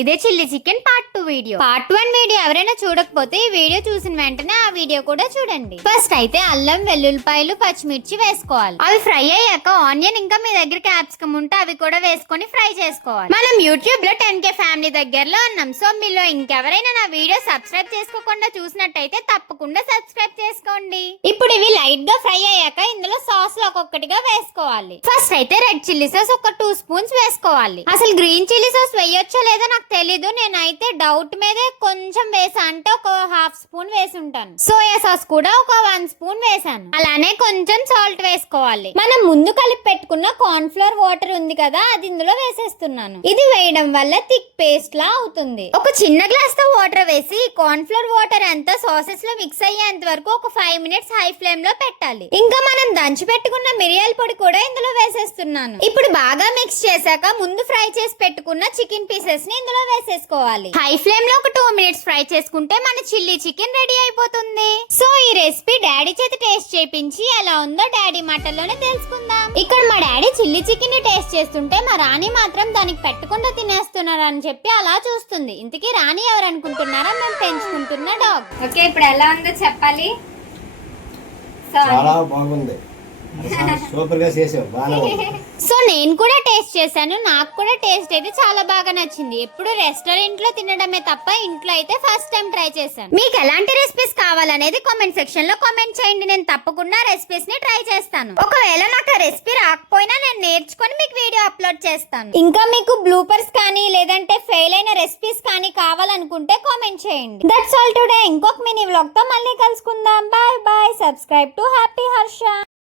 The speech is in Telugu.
ఇదే chilli chicken part 2 video. Part 1 video ఎవరైనా చూడకపోతే ఈ వీడియో చూసిన వెంటనే ఆ వీడియో కూడా చూడండి. ఫస్ట్ అయితే అల్లం, వెల్లుల్లిపాయలు, పచ్చిమిర్చి వేసుకోవాలి. అవి ఫ్రై అయ్యాక ఆనియన్ ఇంకా మీ దగ్గర క్యాప్సికమ్ ఉంటే అవి కూడా వేసుకొని ఫ్రై చేసుకోవాలి. మనం యూట్యూబ్ లో 10K ఫ్యామిలీ దగ్గరలో ఉన్నాం. సో మీలో ఇంకెవరైనా నా వీడియో సబ్స్క్రైబ్ చేసుకోకుండా చూసినట్టయితే తప్పకుండా సబ్స్క్రైబ్ చేసుకోండి. ఇప్పుడు ఇవి లైట్ గా ఫ్రై అయ్యాక ఇందులో సాస్ లో ఒక్కొక్కటిగా వేసుకోవాలి. ఫస్ట్ అయితే రెడ్ చిల్లీ సాస్ ఒక 2 స్పూన్స్ వేసుకోవాలి. అసలు గ్రీన్ చిల్లీ సాస్ వేయొచ్చో లేదో నాకు తెలీదు. నేనైతే డౌట్ మీదే కొంచెం వేసా, అంటే ఒక 1/2 స్పూన్ వేసి ఉంటాను. సోయా సాస్ కూడా ఒక 1 స్పూన్ వేసాను. అలానే కొంచెం సాల్ట్ వేసుకోవాలి. మనం ముందు కలిపి పెట్టుకున్న కార్న్ ఫ్లోర్ వాటర్ ఉంది కదా, అది ఇందులో వేసేస్తున్నాను. ఇది వేయడం వల్ల థిక్ పేస్ట్ లా అవుతుంది. ఒక చిన్న గ్లాస్ తో వాటర్ వేసి కార్న్ ఫ్లోర్ వాటర్ అంతా సాసెస్ లో మిక్స్ అయ్యేంత వరకు ఒక 5 మినిట్స్ హై ఫ్లేమ్ లో పెట్టాలి. ఇంకా మనం దంచి పెట్టుకున్న మిరియాల పొడి కూడా ఇందులో వేసేస్తున్నాను. ఇప్పుడు బాగా మిక్స్ చేశాక ముందు ఫ్రై చేసి పెట్టుకున్న చికెన్ పీసెస్ ని ఇందులో వేసేసుకోవాలి. హై ఫ్లేమ్ లో ఒక 2 మినిట్స్ ఫ్రై చేసుకుంటే మన చిల్లీ చికెన్ రెడీ అయిపోతుంది. సో ఈ రెసిపీ డాడీ చేత టేస్ట్ చేపించి ఎలా ఉందో డాడీ మాటల్లోనే తెలుసుకుందాం. ఇక్కడ మా డాడీ చిల్లీ చికెన్ ని టేస్ట్ చేస్తుంటే మా రాణి మాత్రం దానికి పెట్టకుండా తినేస్తున్నారు అని చెప్పి అలా చూస్తుంది. ఇంతకీ రాణి ఎవరు అనుకుంటున్నారా? మేము పెంచుకుంటున్న డాగ్. ఓకే, ఇప్పుడు ఎలా ఉందో చెప్పాలి. చాలా బాగుంది, సూపర్ గా చేసావు, బాగా ఉంది. సో నేను కూడా టేస్ట్ చేశాను. నాకు కూడా టేస్ట్ అయితే చాలా బాగా నచ్చింది. ఎప్పుడు రెస్టారెంట్ లో తినడమే తప్ప ఇంట్లో అయితే ఫస్ట్ టైం ట్రై చేశాను. మీకు ఎలాంటి రెసిపీస్ కావాలనేది కామెంట్ సెక్షన్ లో కామెంట్ చేయండి. నేను తప్పకుండా రెసిపీస్ ని ట్రై చేస్తాను. ఒకవేళ నాకు ఆ రెసిపీ రాకపోయినా నేను నేర్చుకొని మీకు వీడియో అప్లోడ్ చేస్తాను. ఇంకా మీకు బ్లూపర్స్ కానీ లేదంటే ఫెయిల్ అయిన రెసిపీస్ కానీ కావాలనుకుంటే కామెంట్ చేయండి. That's all today. ఇంకొక మినీ వ్లాగ్ తో మళ్ళీ కలుసుకుందాం. Bye bye. Subscribe to happy Harsha.